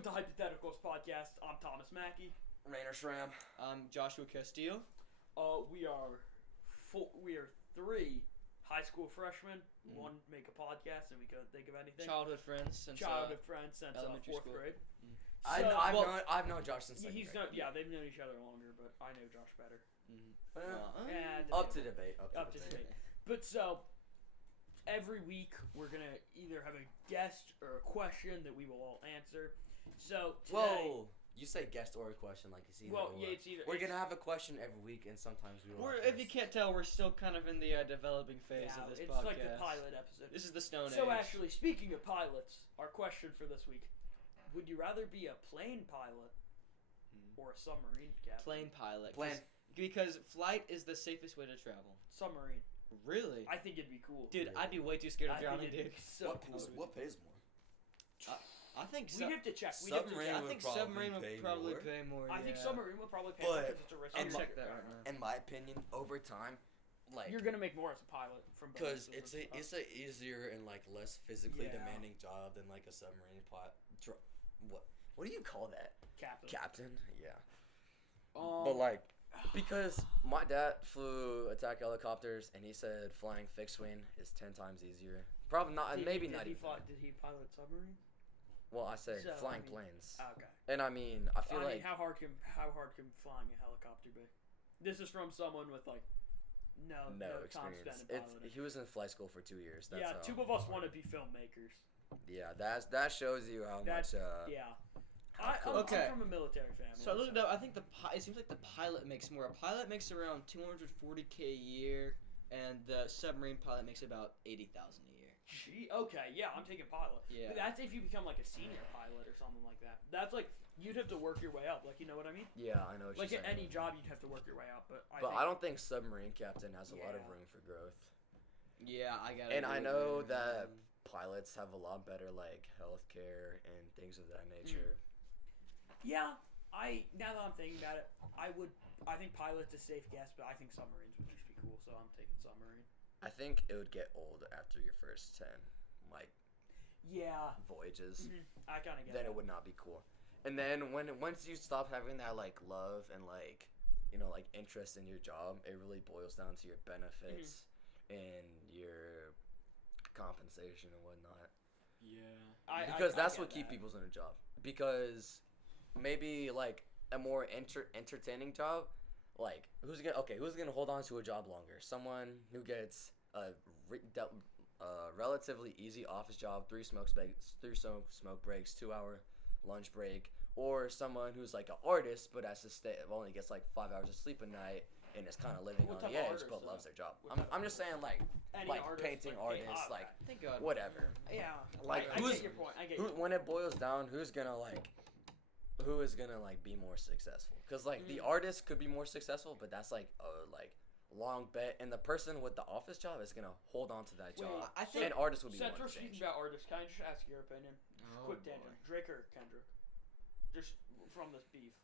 Welcome to Hypotheticals podcast. I'm Thomas Mackey. Rainer Schram. I'm Joshua Castillo. We are three high school freshmen. One make a podcast, and we couldn't think of anything. Childhood friends since elementary fourth school. grade. I've known Josh since second grade. They've known each other longer, but I know Josh better. Up to debate. Up to debate. But so every week we're gonna either have a guest or a question that we will all answer. So today, Whoa. You say guest or a question like it's either or. it's either. We're gonna have a question every week, and sometimes we will. If you can't tell, we're still kind of in the developing phase of this it's podcast. like the pilot episode. This is the Stone Age. So actually, speaking of pilots, our question for this week: would you rather be a plane pilot or a submarine captain? Plane pilot. Plane. Because flight is the safest way to travel. Submarine. Really? I think it'd be cool. Dude, Really? I'd be way too scared of I drowning, think it'd dude. be so cool. What pays more? I think We'd have to check. I think submarine would probably pay more. I think yeah. submarine would probably pay But- more because it's a risk. I'll check that right now. In my opinion, over time, like You're gonna make more as a pilot from because bonuses it's and stuff. a easier and like less physically Yeah. demanding job than like a submarine pilot. What do you call that? Captain. Yeah. But like, because my dad flew attack helicopters, and he said flying fixed wing is 10 times easier. Probably not. Did maybe he, not did he even. fly, Did he pilot submarine? Well, I say So, flying I mean- planes. Okay. And I mean, I feel I like mean, how hard can flying a helicopter be? This is from someone with like no time experience. spent in piloting. He was in flight school for 2 years. That's Yeah, how two of us hard. want to be filmmakers. Yeah, that shows you how much. Yeah. cool. Okay. I'm from a military family. So look, though, I think it seems like the pilot makes more. A pilot makes around $240K a year, and the submarine pilot makes about $80,000 a year. Gee, okay, yeah, I'm taking pilot. Yeah. But that's if you become like a senior pilot or something like that. That's like you'd have to work your way up. Like, you know what I mean? Yeah, I know what Like you're at saying. any job, you'd have to work your way up. But But I don't think submarine captain has a lot of Yeah. room for growth. Yeah, I got it. And I know that pilots have a lot better like healthcare and things of that nature. Yeah, now that I'm thinking about it, I think pilot's a safe guess, but I think submarines would just be cool, so I'm taking submarine. I think it would get old after your first 10 like Yeah. voyages. I kind of get Then it. it would not be cool. And then once you stop having that like love and like like interest in your job, it really boils down to your benefits and your compensation and whatnot. Yeah. Because that's I what get keep that. people in a job. Because maybe like a more entertaining job, like who's gonna hold on to a job longer? Someone who gets a relatively easy office job, 3 smoke breaks, 2-hour lunch break, or someone who's like an artist but has to only gets like 5 hours of sleep a night and is kind of living What on type the of edge artist, but though? loves their job. What type I'm of just saying like Any artist, painting like, artists, okay. like Thank God. whatever. Yeah. Like I get your point. I get your point. when it boils down, who is gonna be more successful? Because like the artist could be more successful, but that's like a long bet, and the person with the office job is gonna hold on to that job. I think- and artists would be Since more we're to change. speaking about artists, can I just ask your opinion? Oh, Quick boy. tangent. Drake or Kendrick? Just from this beef.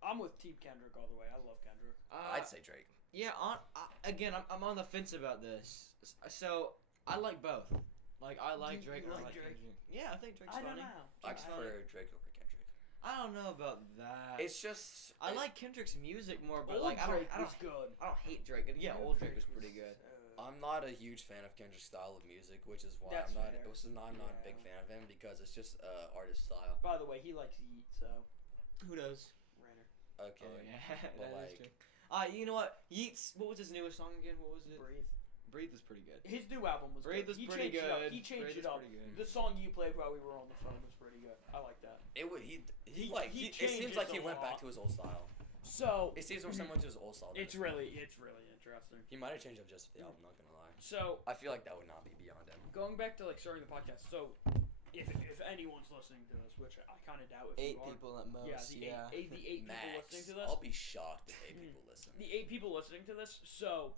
I'm with Team Kendrick all the way. I love Kendrick. I'd say Drake. Yeah, I'm on the fence about this. So I like both. Like I like You Drake. and I like like Drake? Kendrick. Yeah, I think Drake's I don't funny. know. I Drake's prefer Drake over Kendrick. I don't know about that. It's just I like Kendrick's music more, but Old like Drake I was don't good. I don't hate Drake. Yeah, old Drake was pretty good. I'm not a huge fan of Kendrick's style of music, which is why That's I'm not. fair. I'm not a big Yeah. fan of him because it's just artist style. By the way, he likes to eat, so Who knows? Rainer. Okay, Oh yeah, but that is like, true. You know what? Yeats. What was his newest song again? What was it? Breathe. Breathe was pretty good. His new album was Breathe good. was He pretty changed it up. good. He changed Breathe it was up. pretty good. The song you played while we were on the phone was pretty good. I like that. it changes seems like he a went back lot. to his old style. So It seems more similar to his old style. than it's his- really interesting. He might have changed up just for the album. Not gonna lie. So I feel like that would not be beyond him. going back to like starting the podcast. So if anyone's listening to this, which I kind of doubt if 8 you are. people at most. Yeah, the eight people Max, listening to this. I'll be shocked if 8 people listen. The 8 people listening to this. So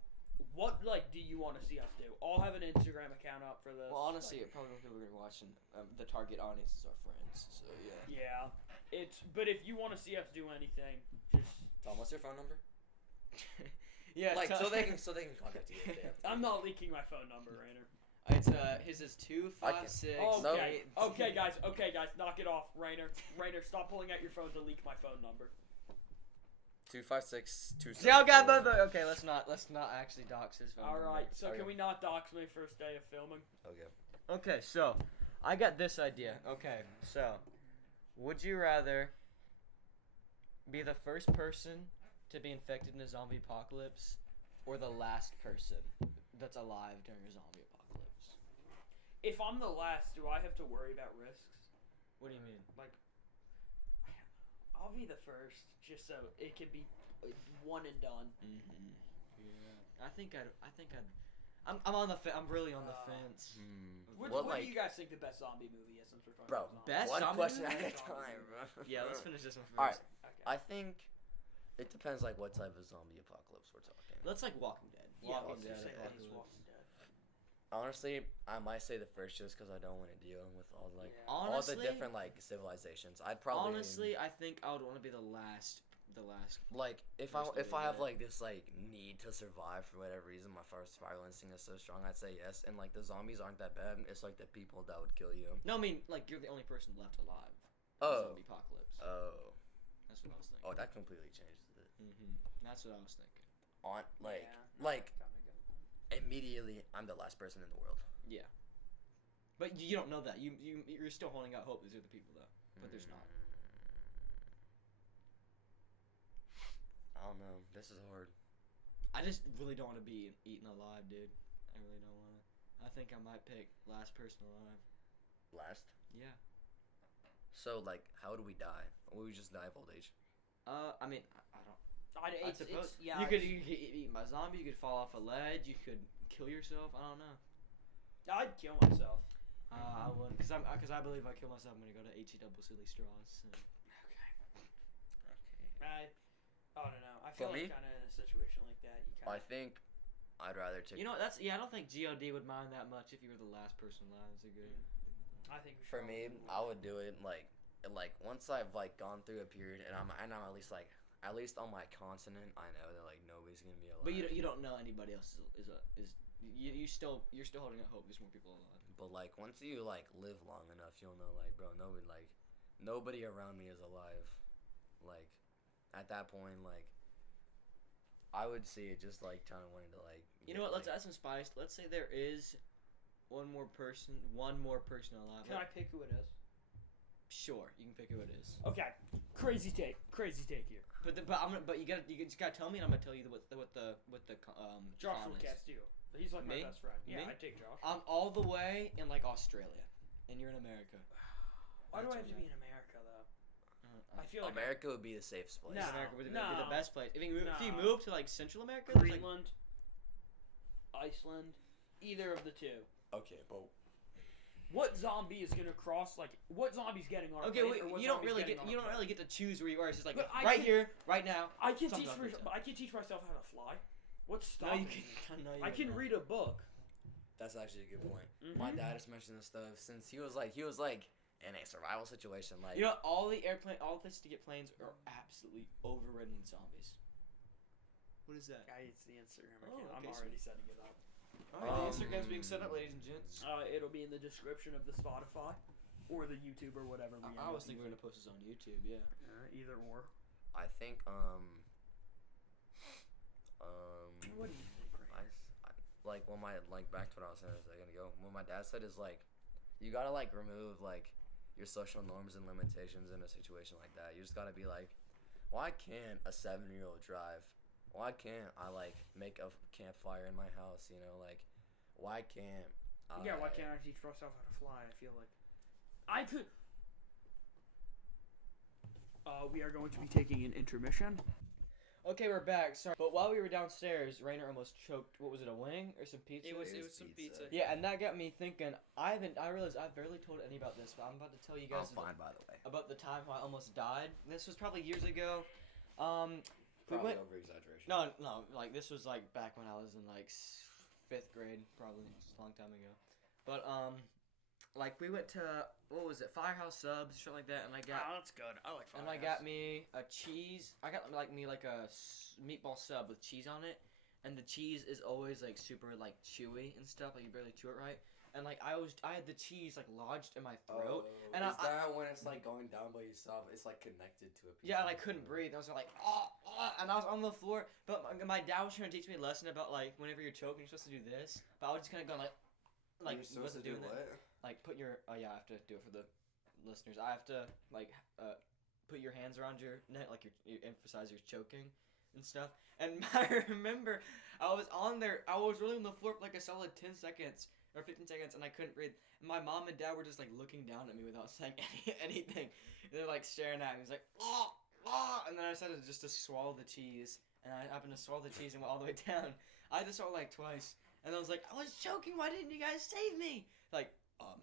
what do you want to see us do? I'll have an Instagram account up for this. Well, honestly, like, it probably people are watching. The target audience is our friends. So yeah. yeah. But if you want to see us do anything, just Tom, what's your phone number? Yeah. Like so they can contact you. If they have time. I'm not leaking my phone number, Rainer. It's his is 2, 5, 6. Okay, 8. okay, guys, knock it off, Rainer. Rainer, stop pulling out your phone to leak my phone number. 256 Okay, let's not actually dox his phone. All right, so Okay. can we not dox my first day of filming? Okay. Okay, so I got this idea. Okay, so would you rather be the first person to be infected in a zombie apocalypse, or the last person that's alive during a zombie apocalypse? If I'm the last, do I have to worry about risks? What do you mean? Like, I'll be the first, just so it can be one and done. Mm-hmm. Yeah. I'm on the I'm really on the fence. What Like, do you guys think the best zombie movie is, since we're talking bro, about best one zombie question movie? at a time, bro. Yeah, let's finish this one first. Alright. Okay. I think it depends like what type of zombie apocalypse we're talking. Let's like Walking Dead. Yeah, Walking let's Dead. just say that is apocalypse. Walking Dead. Honestly, I might say the first just because I don't want to deal with all like Yeah. all the Honestly- different like civilizations. I'd probably Honestly, I think I would want to be the last. like if First I have yeah. like this like need to survive for whatever reason, my first survival instinct is so strong. I'd say yes, and like the zombies aren't that bad. It's like the people that would kill you. No, I mean like you're the only person left alive. in Oh. Zombie apocalypse. Oh, That's what I was thinking. oh, that completely changes it. That's what I was thinking. On like Yeah, like kinda good point. immediately, I'm the last person in the world. Yeah. But you don't know that. You're still holding out hope. These are the people though. But there's not. I don't know. This is hard. I just really don't want to be eaten alive, dude. I really don't want to. I think I might pick last person alive. Last. Yeah. So like, how do we die? Will we just die of old age? I mean, I don't. I suppose. Yeah. You could get eaten by a zombie. You could fall off a ledge. You could kill yourself. I don't know. I'd kill myself. I would, because I believe I kill myself when I go to HE double silly straws. So. Okay. I don't know. I feel For like me? kind of in a situation like that, you kind I of. think I'd rather take. You know, I don't think God would mind that much if you were the last person alive. That's a good. I think we For me, probably I would do it like once I've like gone through a period and I'm at least on my continent, I know that like nobody's gonna be alive. But you don't know anybody else is you're still holding out hope. There's more people alive. But like once you like live long enough, you'll know like bro, nobody around me is alive. Like at that point, like I would see it just like kind of wanting to like. You know what? Let's add some spice. Let's say there is one more person alive. Can I pick who it is? Sure, you can pick who it is. Okay. Crazy take here. But you just gotta tell me, and I'm gonna tell you what the Josh con will is. cast you. He's like Me? my best friend. Yeah, Me? I'd take Josh. I'm all the way in like Australia, and you're in America. Why do I That's have to be what in America though? I feel like America would be the safest place. No. America would be no. the best place. If you No. move to like Central America, there's, like, Greenland, Iceland, either of the two. Okay, but What zombie is gonna cross? Like, what zombie's getting on? okay, a plane, wait, or what you don't zombie's really getting get on a you don't plane? really get to choose where you are. It's just like But I right can- here, right now. I can Something's teach. up there. I can teach myself how to fly. What's No, stopping you me? can. No, you I can don't. read a book. that's actually a good point. Mhm. My dad has mentioned this stuff since he was like in a survival situation. Like You know, all the places to get planes are absolutely overridden with zombies. What is that? Guy, it's the Instagram Oh, account. I'm okay, already setting it up. Alright, the Instagram's being set up, ladies and gents. It'll be in the description of the Spotify or the YouTube or whatever. I was thinking we were gonna post this on YouTube. Yeah. Either or. I think What do you think, Ray? like when my back to what I was saying a second ago. What my dad said is like you gotta like remove like your social norms and limitations in a situation like that. You just gotta be like, why can't a 7-year-old drive? Why can't I like make a campfire in my house? You know, like why can't I? Yeah, why can't I teach myself how to fly? I feel like I could. We are going to be taking an intermission. Okay, we're back. Sorry, but while we were downstairs, Rainer almost choked. What was it? A wing or some pizza? It was It was some pizza. pizza. Yeah, and that got me thinking. I realized I've barely told any about this, but I'm about to tell you I'm guys fine, by the way. about the time I almost died. This was probably years ago. We Probably went. over exaggeration. No, like this was like back when I was in like 5th grade, probably. It's a long time ago. But like we went to what was it, Firehouse Subs, something like that, and I got. that's good. I like. And I got me a cheese. I got like a meatball sub with cheese on it, and the cheese is always like super like chewy and stuff. Like you barely chew it right. and like I had the cheese like lodged in my throat, and is that when it's like going down by yourself? It's like connected to a piece. Yeah, and I couldn't breathe. I was like, and I was on the floor. But my dad was trying to teach me a lesson about like whenever you're choking, you're supposed to do this. But I was just kind of going like you're supposed to do doing what? that. Like put your I have to do it for the listeners. I have to like put your hands around your neck, like you emphasize you're choking and stuff. And I remember I was on there. I was really on the floor for like a solid 10 seconds or 15 seconds, and I couldn't breathe. And my mom and dad were just like looking down at me without saying anything. They're like staring at me. He's like, and then I decided just to swallow the cheese, and I happened to swallow the cheese and went all the way down. I had to swallow like twice, and I was like, I was choking. Why didn't you guys save me? Like,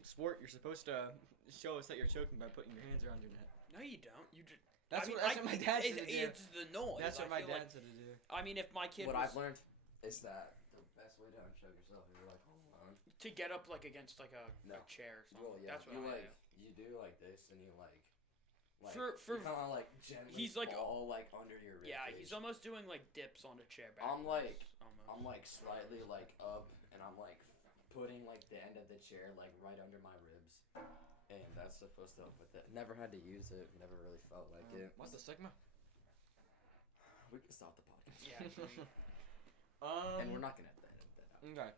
sport, you're supposed to show us that you're choking by putting your hands around your neck. No, you don't. You just. That's what my dad said to do. It's the noise. That's what my dad like, said to do. I mean, if my kid What was I've learned is that the best way to unchoke yourself is like hold on. to get up like against like a chair or something. Well, yeah, That's what you I like do. you do like this and you like For you kind of like gently he's like fall like under your rib yeah, cage. he's almost doing like dips on a chair. I'm backwards, I'm like slightly like up and I'm like putting like the end of the chair like right under my ribs. And that's supposed to help with it. Never had to use it. Never really felt like it. What's the stigma? We can stop the podcast. Yeah. And we're not gonna edit that out. Okay.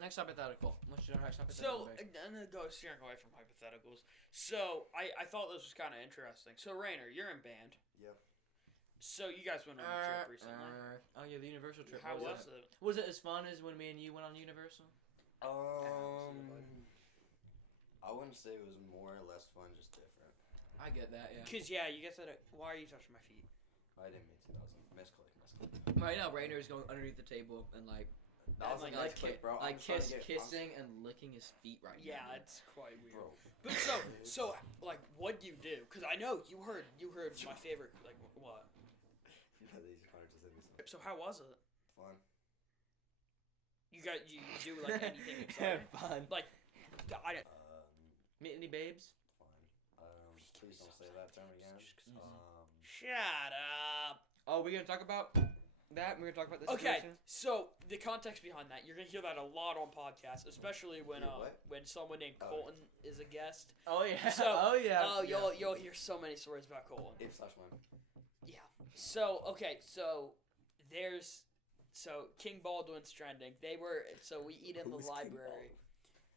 Next hypothetical. What's your next So, hypothetical? and then go steering away from hypotheticals. So, I thought this was kind of interesting. So, Rainer, you're in band. Yeah. So, you guys went on a trip recently. Oh yeah, the Universal trip. How was was it? Was it as fun as when me and you went on Universal? I wouldn't say it was more or less fun, just different. I get that, yeah. Because, yeah, you guys said, why are you touching my feet? I didn't mean to. That was a misclick. Right now, Rainer is going underneath the table and like, That was a nice click, bro. like kissing and licking his feet right now. Yeah, it's quite weird. Bro. But so, like, what do you do? Because I know you heard my favorite, like, what? Yeah, these cards just hit me so So, how was it? fun. You do, like, anything exciting? Fun. Like, I don't. Meet any babes? Fun. Please don't say that term again. Shut up. Oh, we're gonna talk about that. We're gonna talk about this. Okay, situation? so the context behind that, you're gonna hear that a lot on podcasts, especially when What? when someone named Colton is a guest. Oh yeah. So, oh yeah. Oh, you'll hear so many stories about Colton. If/one. Yeah. So King Baldwin's trending. We eat in the Who's library.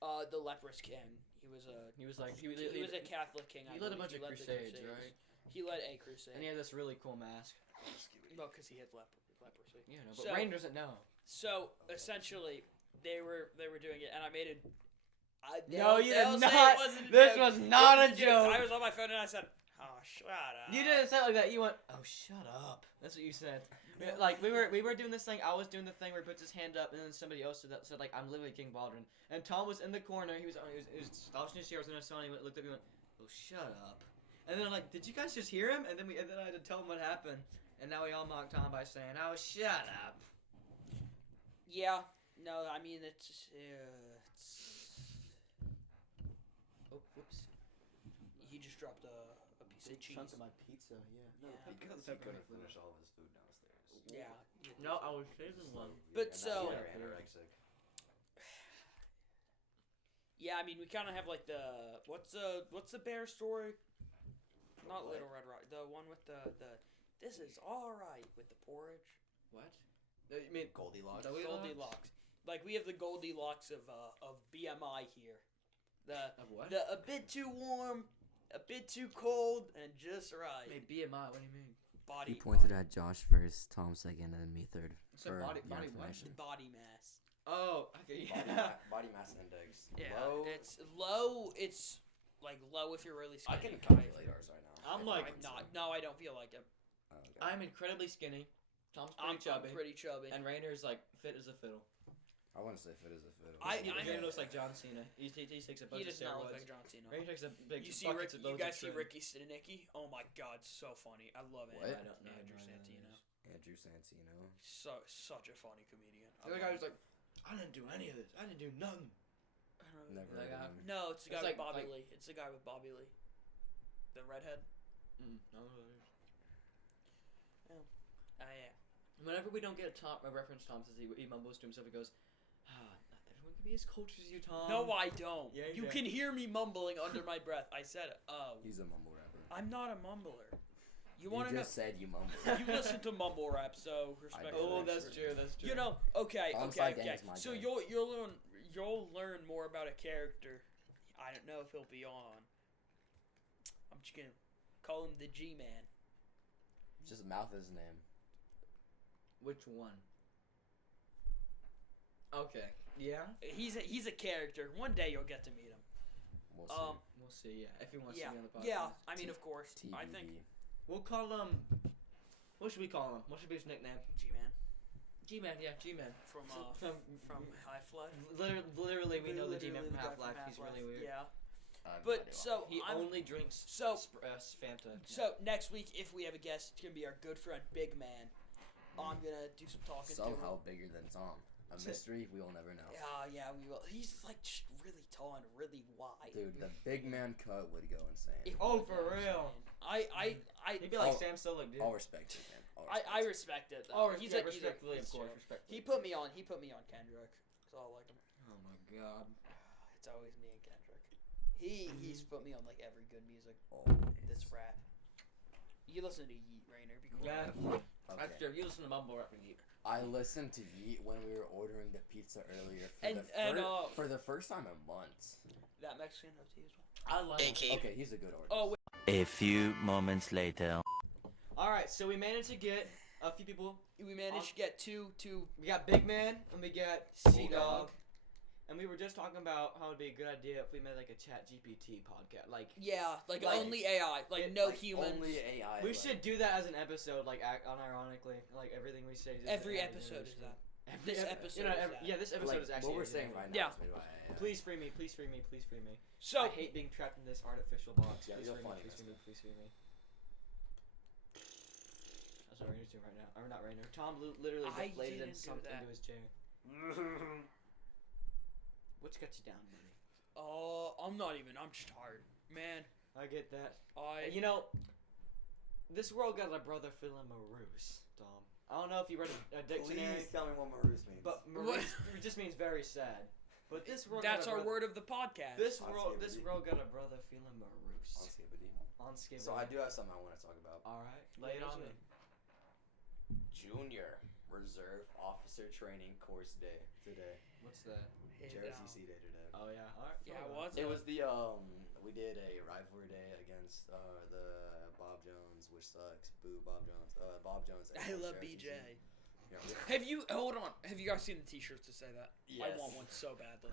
The leprous king. He was a Catholic king. He led a bunch of crusades, right? He led a crusade. And he had this really cool mask. Well, because he had leprosy. Yeah, no, but Rain doesn't know. So essentially, they were doing it, and I made it. No, you did say not. It wasn't a This joke. was not It a was joke. I was on my phone and I said, "Oh, shut up." You didn't say it like that. You went, "Oh, shut up." That's what you said. Like we were doing this thing. I was doing the thing where he puts his hand up, and then somebody else said like, "I'm literally King Baldwin." And Tom was in the corner. He was slouching his chair. I was in his phone. He looked at me and went, "Oh, shut up." And then I'm like, "Did you guys just hear him?" And then I had to tell him what happened. And now we all mock Tom by saying, "Oh, shut up." Yeah. No, I mean it's. Oh, whoops. He just dropped a piece of cheese. Chunk of my pizza, yeah. No, Yeah. because he couldn't finish all of his food downstairs. Yeah. No, I was saving one. But And so- that's why you're anorexic. Yeah, I mean we kind of have like the what's the bear story? Not What? Little Red Riding, the one with the this is all right with the porridge. What? You mean Goldilocks. Goldilocks. Like we have the Goldilocks of BMI here. Of what? A bit too warm, a bit too cold, and just right. Hey, BMI. What do you mean? Body. He pointed at Josh first, Tom second, and me third. So for body your what? information. Body mass. Oh, okay. Yeah. Body mass index. Yeah, Low. it's low. It's like low if you're really I skinny. can calculate ours right now. I'm if like- I I'm want not. to. No, I don't feel like it. Oh, okay. I'm incredibly skinny. Tom's I'm pretty chubby. pretty chubby. And Rainer's like fit as a fiddle. I wouldn't say fit as a fiddle. Rainer looks like John Cena. He takes a bunch He of does not look steroids. like John Cena. Rainer takes a big You see buckets Ricky, of you those guys of see trim. Ricky Stenicki? Oh my God, so funny. I love it. What? I don't know. Andrew Santino. Andrew Santino. Such a funny comedian. The other guy was like, I didn't do any of this. I didn't do nothing. I don't know. Never Like, heard of him. No, it's the guy It's with like- Bobby like- Lee. It's the guy with Bobby Lee. The redhead. No. Yeah. Whenever we don't get a reference, Tom says he mumbles to himself. He goes, "Ah, everyone can be as cultured as you, Tom. No, I don't. Yeah, you you can hear me mumbling under my breath. I said, oh. He's a mumble rapper. I'm not a mumbler. You You want to know? just said you mumble. You listen to mumble rap, so respect. Oh, do. that's true. That's true. You know, okay. Alongside gang is my So gang. you'll learn more about a character. I don't know if he'll be on. I'm just gonna call him the G-Man. Just mouth his name. Which one? Okay. Yeah. He's a character. One day you'll get to meet him. We'll see. We'll see. Yeah, if he wants Yeah, to be on the podcast. yeah. I mean, of course. TBD. I think We'll call him. What should we call him? What should be his nickname? G-Man G-Man. Yeah, G-Man. from from Half-Life. Literally, we know the G-Man Literally from the guy Half-Life. He's really weird. Yeah. I have no But idea so He I'm, only drinks so Fanta. so next week if we have a guest, it's gonna be our good friend Big Man. I'm gonna do some why. talking Somehow to him. bigger than Tom. A mystery we will never know. Yeah, we will. He's like just really tall and really wide. Dude, the big man cut would go insane. It Oh, would for go real? insane. He'd be like Oh, Sam Sulek, dude. All respect to him. I respect it though. Oh, he's yeah, a, he's a- respectfully, he's of course, true. respectfully. He put me on Kendrick, so I like him. Oh my god. It's always me and Kendrick. He's put me on like every good music. Always. That's rap. You listen to Yeet, Rainer. Be cool. Yeah. Okay. That's true. You listen to Mumble Rap and Geek. I listened to Yeet when we were ordering the pizza earlier for the first time in months. That Mexican OT as well. I like him. Okay, he's a good order. Oh wait. A few moments later. Alright, so we managed to get a few people. We managed to get two. We got Big Man and we got Sea Dog. And we were just talking about how it'd be a good idea if we made like a Chat GPT podcast. Like, Yeah, like Like- only AI, like no Like, humans. Only AI. we like- should do that as an episode, like unironically. Like everything we say. Is Every AI episode is generation. that. Every This ep- episode you know, is that. Yeah, this episode like, is actually what we're a saying video. right now. Yeah. Is made by AI. Please free me, please free me, please free me. So I hate being trapped in this artificial box. Yeah, Please you'll free me, find please this free me, please free me. That's what Rainer's doing right now. Or not Rainer. Tom literally I deflated didn't and do slumped that. into his chair. What's got you down, buddy? I'm not even. I'm just tired, man. I get that. I You know, this world got a brother feeling Maroos, Tom. I don't know if you read a dictionary, Please tell me what Maroos means. but What? Maroos just means very sad. But this world that's got a our brother, word of the podcast. This On world Skibbity. got a brother feeling Maroos. On Skibbity. On Skibbity. So I do have something I want to talk about. Alright, lay it What on is me. Junior Reserve Officer Training Course Day today. What's that? JRCC Day today. Oh yeah, alright. Yeah, throw it it was. on. It was the we did a rivalry day against the Bob Jones, which sucks. Boo Bob Jones. Bob Jones. I against love JRCC. BJ. Yeah. Have you hold on? Have you guys seen the T-shirts to say that? I Yes. want one so badly.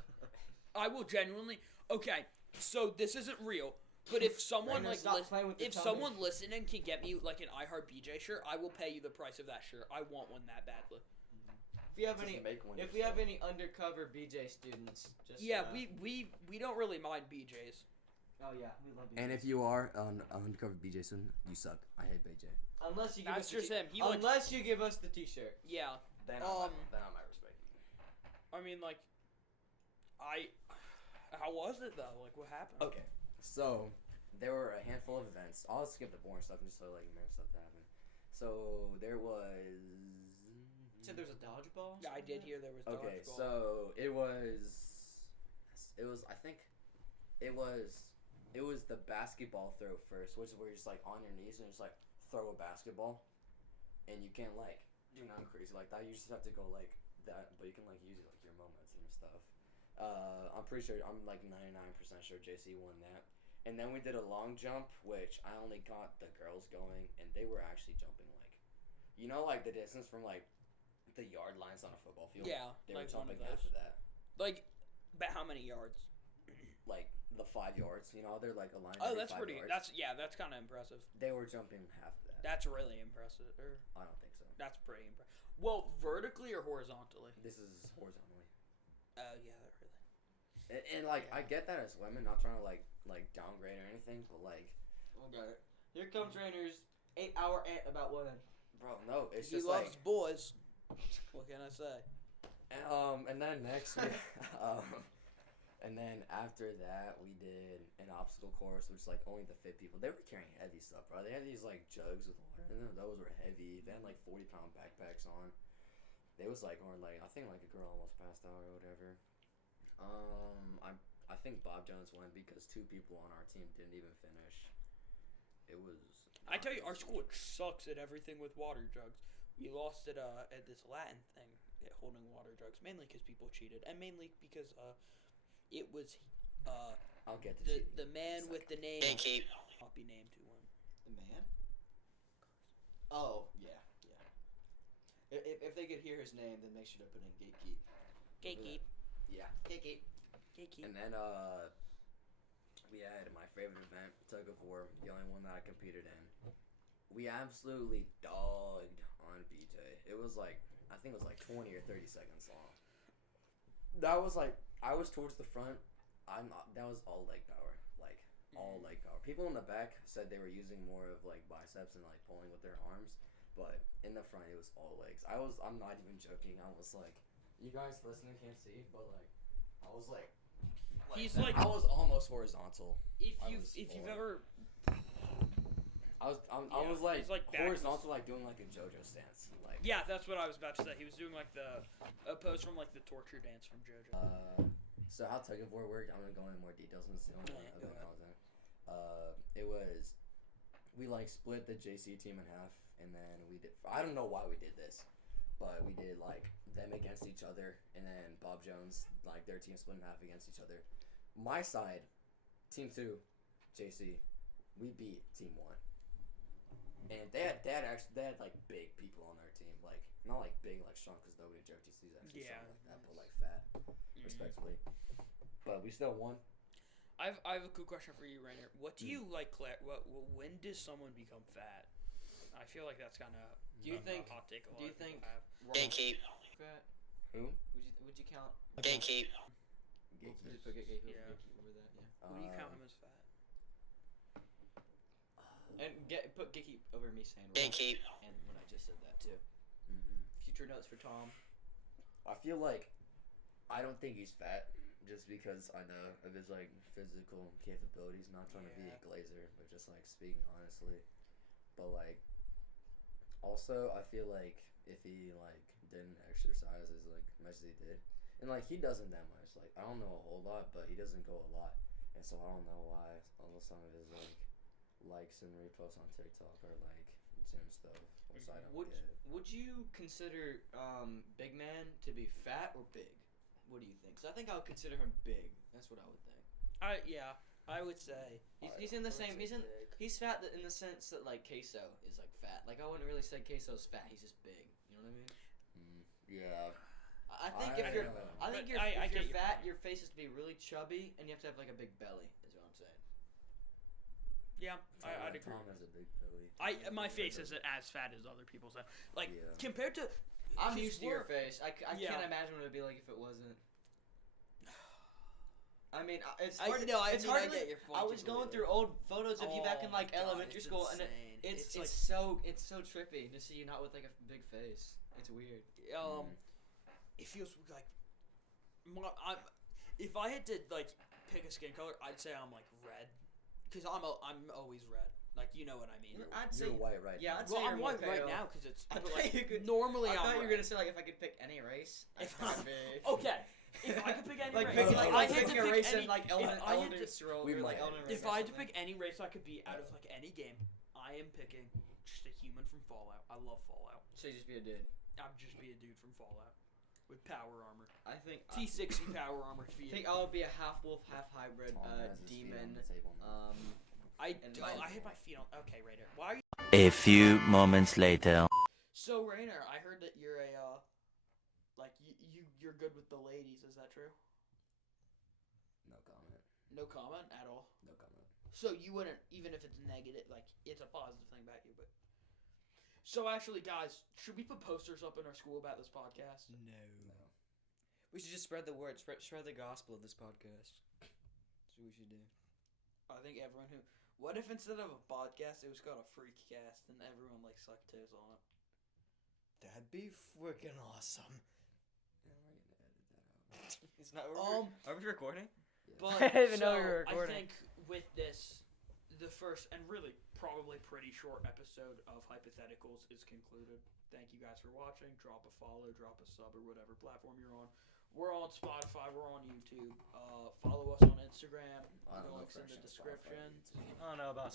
I will genuinely. Okay, so this isn't real, but if someone Rainer, like stop playing with the if tummy. someone listening can get me like an I Heart BJ shirt, I will pay you the price of that shirt. I want one that badly. If you have Just any, make one if we have yourself. any undercover BJ students, just Yeah, we don't really mind BJs. Oh yeah, we love BJ. And if you are an undercover BJ student, you suck. I hate BJ. unless you give That's us the just him. He looks. unless you give us the T-shirt. Yeah, Then then I might respect you. I mean like, how was it though? Like, what happened? Okay, so there were a handful of events. I'll skip the boring stuff and just like main stuff that happened. So there was. You said there's a dodgeball. Yeah, I did hear there was Okay, dodgeball. so it was I think it was the basketball throw first, which is where you're just like on your knees and just like throw a basketball, and you can't like do nothing crazy like that. You just have to go like that, but you can like use like your moments and stuff. I'm pretty sure I'm like 99% sure JC won that, and then we did a long jump, which I only got the girls going, and they were actually jumping like, you know, like the distance from like the yard lines on a football field. Yeah, They were like one of jumping half those. of that. Like, but how many yards? Like the 5 yards, you know, they're like aligned. Oh, every that's 5 pretty. yards. That's kind of impressive. They were jumping half of that. That's really impressive. Or I don't think so. that's pretty impressive. Well, vertically or horizontally? This is horizontally, Oh yeah, that really. and like I get that as women, not trying to like downgrade or anything, but like, Okay. Here comes Rainer's 8-hour rant about women. bro, no, it's He just loves like, boys. What can I say? and then next, and then after that we did an obstacle course, which is like only the fit people. They were carrying heavy stuff, bro. They had these like jugs with water, and those were heavy. They had like 40-pound backpacks on. They was like, or like I think like a girl almost passed out or whatever. I think Bob Jones won because 2 people on our team didn't even finish. It was. I tell you, our school sucks at everything with water jugs. We lost at this Latin thing at holding water jugs, mainly because people cheated, and mainly because it was I'll get to the man with the name. Gatekeep. Not be named who won. The man? Oh, yeah. If they could hear his name, then make sure to put in Gatekeep. Gatekeep. Yeah. Gatekeep. Gatekeep. And then we had my favorite event, tug of war, the only one that I competed in. We absolutely dogged on BJ. It was like, I think it was like 20 or 30 seconds long. That was like, I was towards the front. That was all leg power, like all leg power. People in the back said they were using more of like biceps and like pulling with their arms, but in the front it was all legs. I'm not even joking. I was like, you guys listening can't see, but like, I was like He's like, I was almost horizontal. If you've ever, I was like, like horizontal, like doing like a JoJo stance. Like yeah, that's what I was about to say. He was doing like a pose from like the torture dance from JoJo. So how tug of war worked, I'm gonna go into more details in the other content. It was, we like split the JC team in half, and then we did, I don't know why we did this, but we did like them against each other, and then Bob Jones, like their team split in half against each other. My side, team 2, JC, we beat team 1. And they had like big people on their team, like not like big like strong because nobody in JTC is actually strong like that, but like fat, respectfully. But we still won. I have a cool question for you, Rainer. What do you like? When does someone become fat? I feel like that's kind of a hot take. Do you think? Gatekeep. Fat? Who? Would you count? Gatekeep. Gatekeep. Put Gatekeep Yeah. over that. Yeah. Would you count him as fat? And put Gatekeep over me saying. Gatekeep. And when I just said that too. Future notes for Tom. I feel like I don't think he's fat just because I know of his like physical capabilities. Not trying to be a glazer, but just like speaking honestly. But like, also I feel like if he like didn't exercise as like much as he did, and like he doesn't that much. Like I don't know a whole lot, but he doesn't go a lot, and so I don't know why some of his like likes and reposts on TikTok are like gym stuff. Which I don't get. Would you consider Big Man to be fat or big? What do you think? So I think I would consider him big. That's what I would think. I would say He's in the same. He's fat in the sense that like Queso is like fat. Like I wouldn't really say Queso's fat. He's just big. You know what I mean? Yeah. I think if you're fat, your face has to be really chubby, and you have to have like a big belly. Is what I'm saying. Yeah, I'd agree. Tom has a big belly. My face isn't as fat as other people's. Like compared to. I'm used to your face. I can't imagine what it'd be like if it wasn't. I mean, it's hard. It's hard. I was going through old photos of you back in like elementary school, and it's so trippy to see you not with like a big face. It's weird. It feels like if I had to like pick a skin color, I'd say I'm like red, because I'm always red. Like, you know what I mean. I'd say you're white right now. Yeah, I'd say I'm you're white right now because it's. Normally, I thought you were red. gonna say like if I could pick any race. Okay. If I could pick any like race, picking if like I had to picking a pick race any, in like Elder Scrolls. If I had to pick any race I could be out of like any game, I am picking just a human from Fallout. I love Fallout. So you just be a dude. I'd just be a dude from Fallout with power armor. I think T60 power armor. I think I would be a half wolf, half hybrid demon. I hit my feet on. Okay, Rainer. Why are you? A few moments later. So Rainer, I heard that you're you're good with the ladies. Is that true? No comment. No comment at all. No comment. So you wouldn't, even if it's negative, like it's a positive thing about you, but. So actually, guys, should we put posters up in our school about this podcast? No. We should just spread the word, spread the gospel of this podcast. That's what we should do. I think everyone who. What if instead of a podcast, it was called a freakcast, and everyone like sucked toes on it? That'd be freaking awesome. Yeah, we're gonna edit that out. It's not. Are we recording? Yeah. But I didn't even know we were recording. I think with this, the first and really probably pretty short episode of Hypotheticals is concluded. Thank you guys for watching. Drop a follow, drop a sub, or whatever platform you're on. We're on Spotify. We're on YouTube. Follow us on Instagram. I don't know Links for in the sure Spotify, description. YouTube. I don't know about